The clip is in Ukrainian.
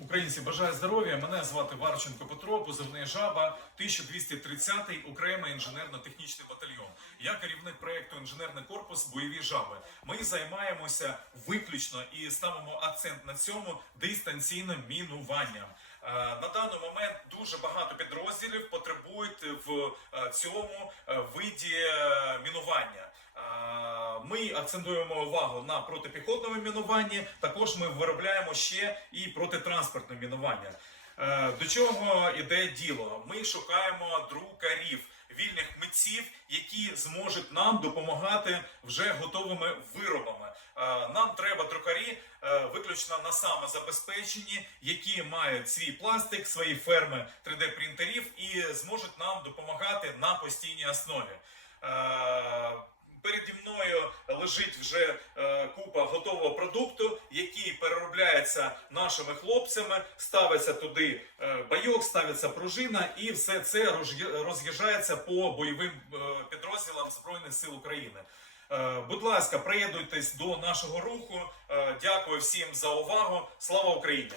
Українці бажаю здоров'я. Мене звати Варченко Петро, позивний жаба, 1230-й окремий інженерно-технічний батальйон. Я керівник проєкту інженерний корпус бойові жаби. Ми займаємося виключно і ставимо акцент на цьому дистанційним мінуванням. Е, На даний момент дуже багато підрозділів потребують в е, цьому е, виді мінування. Ми акцентуємо увагу на протипіхотному мінуванні. Також ми виробляємо ще і протитранспортне мінування. Е, До чого йде діло? Ми шукаємо друкарів, вільних митців, які зможуть нам допомагати вже готовими виробами. Е, Нам треба друкарі е, виключно на самозабезпеченні, які мають свій пластик, свої ферми 3D принтерів і зможуть нам допомагати на постійній основі. Переді мною лежить вже е, купа готового продукту, який переробляється нашими хлопцями. Ставиться туди е, байок, ставиться пружина, і все це роз'ї- роз'їжджається по бойовим е, підрозділам Збройних сил України. Е, будь ласка, приєднуйтесь до нашого руху. Е, дякую всім за увагу. Слава Україні!